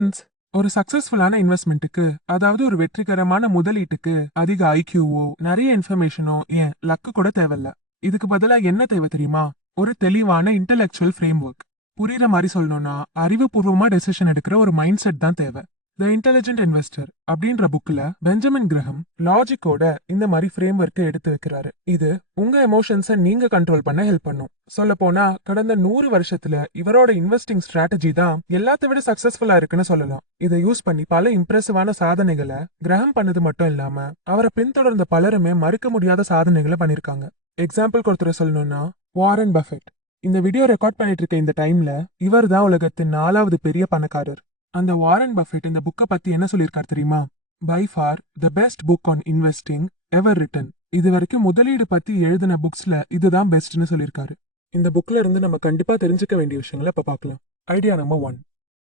Friends, ஒரு சக்சஸ்ஃபுல்லான இன்வெஸ்ட்மெண்ட்டுக்கு அதாவது ஒரு வெற்றிகரமான முதலீட்டுக்கு அதிக ஐக்யூவோ நிறைய இன்ஃபர்மேஷனோ ஏன் லக்கு கூட தேவையில்ல. இதுக்கு பதிலா என்ன தேவை தெரியுமா? ஒரு தெளிவான இன்டெலெக்சுவல் ஃப்ரேம் ஒர்க். புரியுற மாதிரி சொல்லணும்னா அறிவுபூர்வமா டெசிஷன் எடுக்கிற ஒரு மைண்ட் செட் தான் தேவை. த இன்டெலிஜென்ட் இன்வெஸ்டர் அப்படின்ற புக்ல பெஞ்சமின் கிரஹம் லாஜிக்கோட இந்த மாதிரி ஃப்ரேம் ஒர்க்கை எடுத்து வைக்கிறாரு. இது உங்க எமோஷன்ஸை நீங்க கண்ட்ரோல் பண்ண ஹெல்ப் பண்ணும். சொல்ல போனா கடந்த 100 வருஷத்துல இவரோட இன்வெஸ்டிங் ஸ்ட்ராட்டஜி தான் எல்லாத்த விட சக்சஸ்ஃபுல்லா இருக்குன்னு சொல்லலாம். இதை யூஸ் பண்ணி பல இம்ப்ரெசிவான சாதனைகளை கிரஹம் பண்ணது மட்டும் இல்லாம அவரை பின்தொடர்ந்த பலருமே மறுக்க முடியாத சாதனைகளை பண்ணிருக்காங்க. எக்ஸாம்பிள் ஒருத்தர் சொல்லணும்னா வாரன் பஃபெட். இந்த வீடியோ ரெக்கார்ட் பண்ணிட்டு இருக்க இந்த டைம்ல இவர் தான் உலகத்தின் 4வது பெரிய பணக்காரர். அந்த வாரன் பஃபெட் இந்த புக்கை பத்தி என்ன சொல்லியிருக்காரு தெரியுமா? By far the best book on investing ever written. இது வரைக்கும் முதலீடு பத்தி எழுதின புக்ஸ்ல இதுதான் பெஸ்ட்னு சொல்லியிருக்காரு. இந்த புக்ல இருந்து நம்ம கண்டிப்பா தெரிஞ்சுக்க வேண்டிய விஷயங்களை இப்ப பார்க்கலாம். Idea number 1.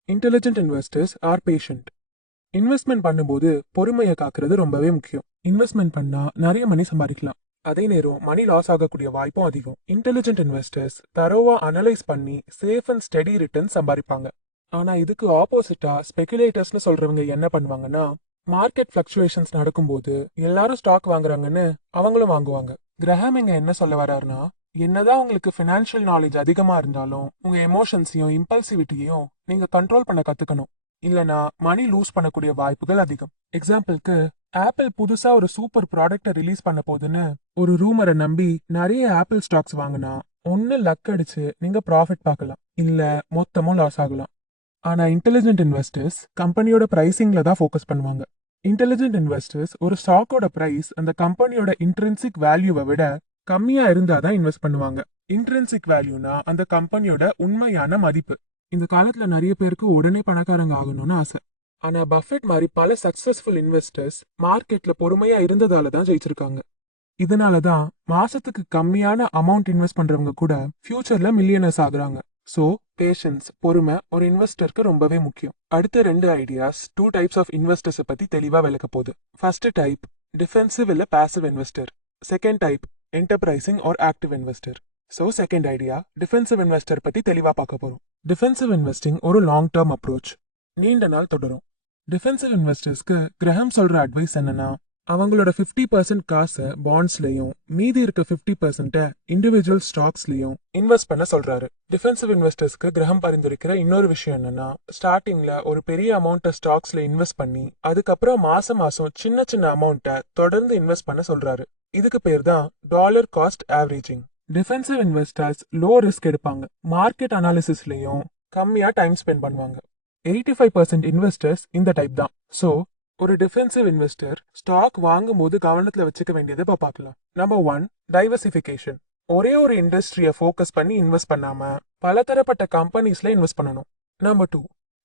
Intelligent investors are patient. Investment பண்ணும்போது பொறுமையை காக்குறது ரொம்பவே முக்கியம். இன்வெஸ்ட்மெண்ட் பண்ணா நிறைய மணி சம்பாதிக்கலாம். அதே நேரம் மணி லாஸ் ஆகக்கூடிய வாய்ப்பும் அதிகம். இன்டெலிஜென்ட் இன்வெஸ்டர்ஸ் தரோவா அனலைஸ் பண்ணி சேஃப் அண்ட் ஸ்டெடி ரிட்டர்ன் சம்பாதிப்பாங்க. ஆனா இதுக்கு ஆப்போசிட்டா ஸ்பெகுலேட்டர்ஸ்னு சொல்றவங்க என்ன பண்ணுவாங்கன்னா, மார்க்கெட் ஃபிளக்சுவேஷன்ஸ் நடக்கும்போது எல்லாரும் ஸ்டாக் வாங்குறாங்கன்னு அவங்களும் வாங்குவாங்க. கிரஹாம் இங்க என்ன சொல்ல வர்றாருன்னா, என்னதான் உங்களுக்கு ஃபினான்ஷியல் நாலேஜ் அதிகமா இருந்தாலும் உங்க எமோஷன்ஸையும் இம்பல்சிவிட்டியையும் நீங்க கண்ட்ரோல் பண்ண கத்துக்கணும். இல்லனா மணி லூஸ் பண்ணக்கூடிய வாய்ப்புகள் அதிகம். எக்ஸாம்பிளுக்கு ஆப்பிள் புதுசா ஒரு சூப்பர் ப்ராடக்ட்டை ரிலீஸ் பண்ண போகுதுன்னு ஒரு ரூமரை நம்பி நிறைய ஆப்பிள் ஸ்டாக்ஸ் வாங்கினா ஒன்னு லக் அடிச்சு நீங்க ப்ராஃபிட் பார்க்கலாம், இல்ல மொத்தமும் லாஸ் ஆகலாம். ஆனா இன்டெலிஜென்ட் இன்வெஸ்டர்ஸ் கம்பெனியோட பிரைசிங்ல தான் ஃபோக்கஸ் பண்ணுவாங்க. இன்டெலிஜென்ட் இன்வெஸ்டர்ஸ் ஒரு ஸ்டாக்கோட பிரைஸ் அந்த கம்பெனியோட இன்ட்ரின்சிக் வேல்யூவை விட கம்மியா இருந்தாதான் இன்வெஸ்ட் பண்ணுவாங்க. இன்ட்ரின்சிக் வேல்யூனா அந்த கம்பெனியோட உண்மையான மதிப்பு. இந்த காலத்துல நிறைய பேருக்கு உடனே பணக்காரங்க ஆகணும்னு ஆசை. ஆனா பஃபெட் மாதிரி பல சக்சஸ்ஃபுல் இன்வெஸ்டர்ஸ் மார்க்கெட்ல பொறுமையா இருந்ததால தான் ஜெயிச்சிருக்காங்க. இதனால தான் மாசத்துக்கு கம்மியான அமௌண்ட் இன்வெஸ்ட் பண்றவங்க கூட ஃபியூச்சர்ல மில்லியனர்ஸ் ஆகுறாங்க. ஸோ பேஷன்ஸ், பொறுமை ஒரு இன்வெஸ்டருக்கு ரொம்பவே முக்கியம். அடுத்த 2 ஐடியாஸ் 2 டைப்ஸ் ஆஃப் இன்வெஸ்டர்ஸ் பத்தி தெளிவா விளக்க போகுது. ஃபர்ஸ்ட் டைப் டிஃபென்சிவ் இல்ல passive investor. Second type enterprising are active investor. So second idea defensive investor பத்தி தெளிவா பார்க்க போறோம். டிஃபென்சிவ் இன்வெஸ்டிங் ஒரு லாங் டேர்ம் அப்ரோச், நீண்ட நாள் தொடரும். டிஃபென்சிவ் இன்வெஸ்டர்ஸ்க்கு கிரஹம் சொல்ற அட்வைஸ் என்னன்னா, அவங்களோட 50% காசை பாண்ட்ஸ்லயும் மீதி இருக்க 50% இண்டிவிஜுவல் ஸ்டாக்ஸ்லயும் இன்வெஸ்ட் பண்ண சொல்றாரு. டிஃபென்சிவ் இன்வெஸ்டர்ஸ்க்கு கிரஹம் பரிந்துரைக்கிற இன்னொரு விஷயம் என்னன்னா, ஸ்டார்டிங்ல ஒரு பெரிய அமௌண்ட்டை ஸ்டாக்ஸ்ல இன்வெஸ்ட் பண்ணி அதுக்கப்புறம் மாசம் மாசம் சின்ன சின்ன அமௌண்ட்டை தொடர்ந்து இன்வெஸ்ட் பண்ண சொல்றாரு. இதுக்கு பேர் தான் dollar cost averaging. Defensive investors low risk எடுப்பாங்க, மார்க்கெட் அனாலிசிஸ்லயும் கம்மியா டைம் ஸ்பெண்ட் பண்ணுவாங்க. 85% இன்வெஸ்டர்ஸ் இந்த டைப் தான். ஸோ ஒரு டிஃபென்சிவ் இன்வெஸ்டர் ஸ்டாக் வாங்கும் போது கவனத்துல வச்சுக்க வேண்டியதை இப்ப பார்க்கலாம். Number 1, diversification. ஒரே ஒரு இண்டஸ்ட்ரியை ஃபோக்கஸ் பண்ணி இன்வெஸ்ட் பண்ணாம பலதரப்பட்ட கம்பெனிஸ்ல இன்வெஸ்ட் பண்ணணும். Number 2,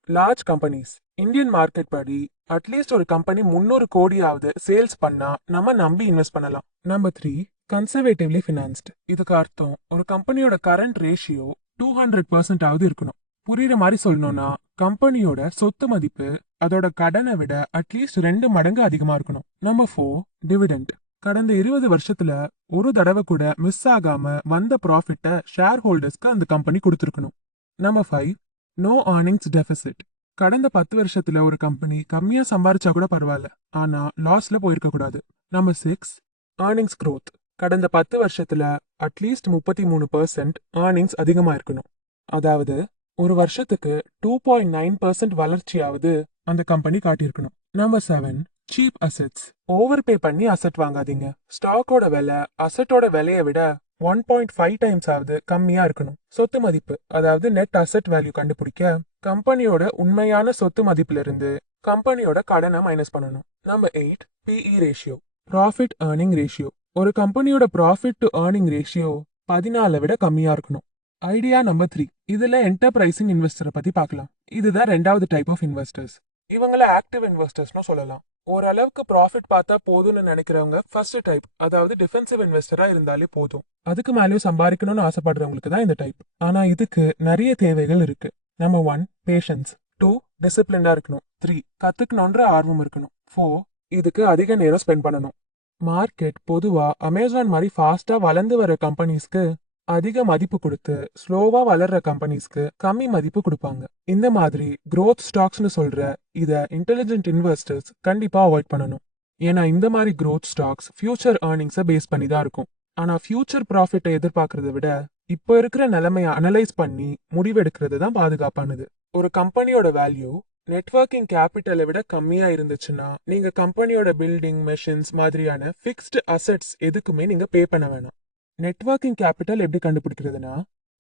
large companies. Indian market படி அட்லீஸ்ட் ஒரு கம்பெனி 300 கோடியாவது சேல்ஸ் பண்ணா நம்ம நம்பி இன்வெஸ்ட் பண்ணலாம். Number 3, conservatively ஃபினான்ஸ்ட். இதுக்கு அர்த்தம் ஒரு கம்பெனியோட கரண்ட் ரேஷியோ 200% ஆவது இருக்கணும். புரியுற மாதிரி சொல்லணும்னா கம்பெனியோட சொத்து மதிப்பு அதோட கடனை விட அட்லீஸ்ட் 2 மடங்கு அதிகமா இருக்கணும். Number 4, dividend. கடந்த 20 வருஷத்துல ஒரு தடவை கூட மிஸ் ஆகாம வந்த ப்ராஃபிட்டை ஷேர் ஹோல்டர்ஸ்க்கு அந்த கம்பெனி கொடுத்துருக்கணும். Number 5, no earnings deficit. கடந்த 10 வருஷத்துல ஒரு கம்பெனி கம்மியா சம்பாரிச்சா கூட பரவாயில்ல, ஆனா லாஸ்ல போயிருக்க கூடாது. Number 6, earnings growth. கடந்த 10 வருஷத்துல அட்லீஸ்ட் 33% earnings அதிகமா இருக்கணும். அதாவது ஒரு வருஷத்துக்கு 2.9% வளர்ச்சியாவது அந்த கம்பெனி காட்டியிருக்கணும். Number 7, cheap assets. Over pay பண்ணி அசெட் வாங்காதீங்க. ஸ்டாக்கோட விலை அசெட்டோட விலையை விட 1.5 டைம்ஸ் ஆவது கம்மியா இருக்கணும். சொத்து மதிப்பு அதாவது நெட் அசெட் வேல்யூ கண்டுபிடிக்க கம்பெனியோட உண்மையான சொத்து மதிப்புல இருந்து கம்பெனியோட கடனை மைனஸ் பண்ணணும். Number 8, BE ratio, profit earning ratio. ஒரு கம்பெனியோட ப்ராஃபிட் டு ஏர்னிங் ரேஷியோ 14 விட கம்மியா இருக்கணும். ஐடியா நம்பர் 3, இதுல என்டர்பிரைசிங் இன்வெஸ்டரை பத்தி பார்க்கலாம். இதுதான் 2வது டைப் ஆஃப் இன்வெஸ்டர்ஸ். இவங்கள ஆக்டிவ் இன்வெஸ்டர்ஸ்னு சொல்லலாம். ஓரளவுக்கு ப்ராஃபிட் பார்த்தா போதும்னு நினைக்கிறவங்க ஃபர்ஸ்ட் டைப், அதாவது டிஃபென்சிவ் இன்வெஸ்டரா இருந்தாலே போதும். அதுக்கு மேலேயும் சம்பாதிக்கணும்னு ஆசைப்படுறவங்களுக்கு தான் இந்த டைப். ஆனா இதுக்கு நிறைய தேவைகள் இருக்கு. Number 1, patience. 2, டிசிப்ளின்டா இருக்கணும். 3, கத்துக்கணுன்ற ஆர்வம் இருக்கணும். 4, இதுக்கு அதிக நேரம் ஸ்பெண்ட் பண்ணணும். மார்க்கெட் பொதுவா அமேசான் மாதிரி ஃபாஸ்டா வளர்ந்து வர கம்பெனிஸ்க்கு அதிக மதிப்பு கொடுத்து ஸ்லோவா வளர்ற கம்பெனிஸ்க்கு கம்மி மதிப்பு கொடுப்பாங்க. இந்த மாதிரி growth ஸ்டாக்ஸ்னு சொல்ற இத இன்டெலிஜென்ட் இன்வெஸ்டர்ஸ் கண்டிப்பா அவாய்ட் பண்ணணும். ஏன்னா இந்த மாதிரி growth ஸ்டாக்ஸ் ஃபியூச்சர் ஏர்னிங்ஸை பேஸ் பண்ணி தான் இருக்கும். ஆனா ஃபியூச்சர் ப்ராஃபிட்டை எதிர்பார்க்கறத விட இப்போ இருக்கிற நிலைமையை அனலைஸ் பண்ணி முடிவெடுக்கிறது தான் பாதுகாப்பானது. ஒரு கம்பெனியோட வேல்யூ நெட்வொர்க்கிங் கேபிட்டலை விட கம்மியா இருந்துச்சுன்னா நீங்க கம்பெனியோட பில்டிங் மெஷின்ஸ் மாதிரியான ஃபிக்ஸ்டு அசெட்ஸ் எதுக்குமே நீங்க பே பண்ண வேணாம். நெட்வொர்க்கிங் கேபிட்டல் எப்படி கண்டுபிடிக்கிறதுனா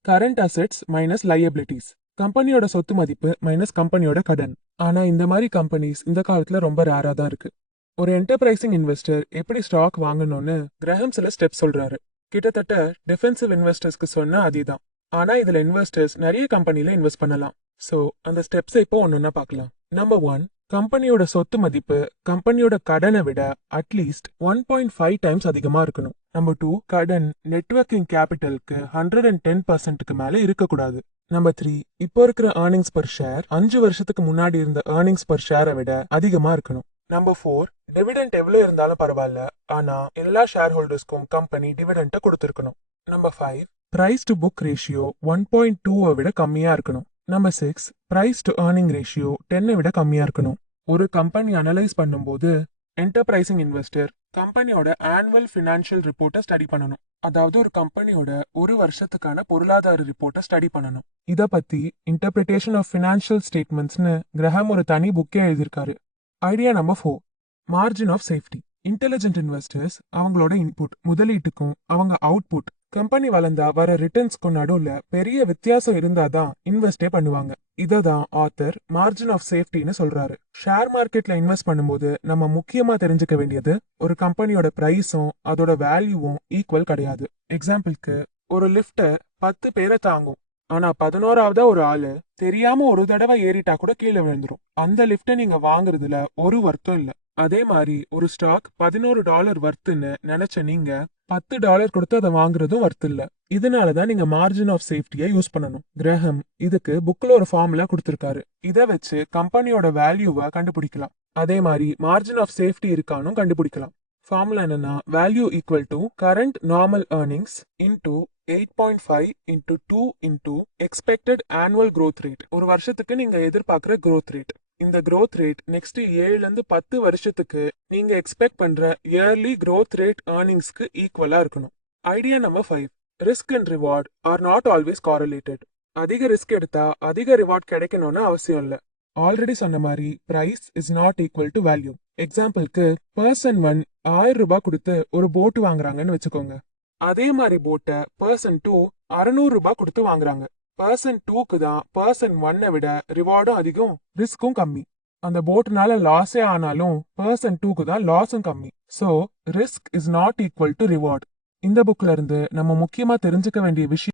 கரண்ட் அசெட்ஸ் மைனஸ் லையபிலிட்டிஸ், கம்பெனியோட சொத்து மதிப்பு மைனஸ் கம்பெனியோட கடன். ஆனா இந்த மாதிரி கம்பெனிஸ் இந்த காலத்துல ரொம்ப ரேரா தான் இருக்கு. ஒரு என்டர்பிரைசிங் இன்வெஸ்டர் எப்படி ஸ்டாக் வாங்கணும்னு கிரஹம் சில ஸ்டெப் சொல்றாரு. கிட்டத்தட்ட டிஃபென்சிவ் இன்வெஸ்டர்ஸ்க்கு சொன்னா அதேதான். ஆனா இதுல இன்வெஸ்டர்ஸ் நிறைய கம்பெனில இன்வெஸ்ட் பண்ணலாம். சோ அந்த ஸ்டெப்ஸை இப்போ ஒன்னொன்னா பார்க்கலாம். நம்பர் 1, கம்பெனியோட சொத்து மதிப்பு கம்பெனியோட கடனை விட அட்லீஸ்ட் 1.5 டைம்ஸ் அதிகமா இருக்கணும். நம்பர் 2, கடன் நெட்வொர்க்கிங் கேபிட்டலுக்கு 110%க்கு மேல இருக்கக்கூடாது. நம்பர் 3, இப்போ இருக்கிற ஏர்னிங்ஸ் பர் ஷேர் 5 வருஷத்துக்கு முன்னாடி இருந்த ஏர்னிங்ஸ் பர் ஷேரை விட அதிகமா இருக்கணும். நம்பர் 4, டிவிடெண்ட் எவ்வளவு இருந்தாலும் பரவாயில்ல, ஆனா எல்லா ஷேர் ஹோல்டர்ஸ்க்கும் கம்பெனி டிவிடெண்ட்டை கொடுத்துருக்கணும். Number 5, price to book ratio 1.2 விட கம்மியா இருக்கணும். Number 6, price to earning ratio 10 விட கம்மியா இருக்கணும். ஒரு கம்பெனி அனலைஸ் பண்ணும்போது என்டர்பிரைசிங் இன்வெஸ்டர் கம்பெனியோட ஆனுவல் ஃபினான்ஷியல் ரிப்போர்ட்டை ஸ்டடி பண்ணணும். அதாவது ஒரு கம்பெனியோட ஒரு வருஷத்துக்கான பொருளாதார ரிப்போர்ட்டை ஸ்டடி பண்ணணும். இத பத்தி இன்டர்பிரிட்டேஷன் ஆஃப் ஃபினான்ஷியல் ஸ்டேட்மெண்ட்ஸ்னு கிரஹம் ஒரு தனி புக்கே எழுதியிருக்காரு. Idea number 4, margin of safety. Intelligent investors அவங்களோட இன்புட் முதலீட்டுக்கும் அவங்க அவுட்புட் கம்பெனி வளர்ந்தா வர ரிட்டர்ன்ஸ்க்கும் நடுவுல பெரிய வித்தியாசம் இருந்தாதான் இன்வெஸ்டே பண்ணுவாங்க. இததான் ஆத்தர் மார்ஜின் ஆஃப் சேஃப்டின்னு சொல்றாரு. ஷேர் மார்க்கெட்ல இன்வெஸ்ட் பண்ணும்போது நம்ம முக்கியமா தெரிஞ்சுக்க வேண்டியது ஒரு கம்பெனியோட பிரைஸும் அதோட வேல்யூவும் ஈக்குவல் கிடையாது. எக்ஸாம்பிளுக்கு ஒரு லிஃப்ட் 10 பேரை தாங்கும். ஆனா 11ஆவதா ஒரு ஆளு தெரியாம ஒரு தடவை ஏறிட்டா கூட கீழே விழுந்துரும். அந்த லிஃப்ட்டை நீங்க வாங்குறதுல ஒரு வருத்தம் இல்ல. அதே மாதிரி ஒரு ஸ்டாக் $11 வர்த்துன்னு நினைச்ச நீங்க $10 கொடுத்து அதை வாங்குறதும் வர்த்து இல்ல. இதனாலதான் நீங்க மார்ஜின் ஆஃப் சேஃப்டியை யூஸ் பண்ணணும். கிரஹம் இதுக்கு புக்ல ஒரு ஃபார்முலா கொடுத்திருக்காரு. இதை வச்சு கம்பெனியோட வேல்யூவை கண்டுபிடிக்கலாம். அதே மாதிரி மார்ஜின் ஆஃப் சேஃப்டி இருக்கானும் கண்டுபிடிக்கலாம். ஃபார்முலா என்னன்னா value equal to current normal earnings into 8.5 into 2 into expected annual growth rate. ஒரு வருஷத்துக்கு நீங்க எதிர்பார்க்குற growth ரேட். இந்த growth ரேட் நெக்ஸ்ட் 7ல இருந்து 10 வருஷத்துக்கு நீங்க எக்ஸ்பெக்ட் பண்ற இயர்லி growth ரேட் ஏர்னிங்ஸ்க்கு ஈக்குவலா இருக்கணும். Idea number 5, risk and reward are not always correlated. அதிக ரிஸ்க் எடுத்தா அதிக ரிவார்ட் கிடைக்கணும்னு அவசியம் இல்ல. ஆல்ரெடி சொன்ன மாதிரி price is not equal to value. எக்ஸாம்பிளுக்கு பர்சன் 1 1000 ரூபாய் கொடுத்து ஒரு போட் வாங்குறாங்கன்னு வச்சுக்கோங்க. அதே மாதிரி போட்டை பர்சன் 2 600 ரூபாய் கொடுத்து வாங்குறாங்க. பர்சன் 2க்கு தான் பர்சன் 1 விட ரிவார்டும் அதிகம், ரிஸ்க்கும் கம்மி. அந்த போட்னால லாஸே ஆனாலும் பர்சன் 2க்கு தான் லாஸும் கம்மி. So risk is not equal to reward. இந்த புக்ல இருந்து நம்ம முக்கியமா தெரிஞ்சுக்க வேண்டிய விஷயம்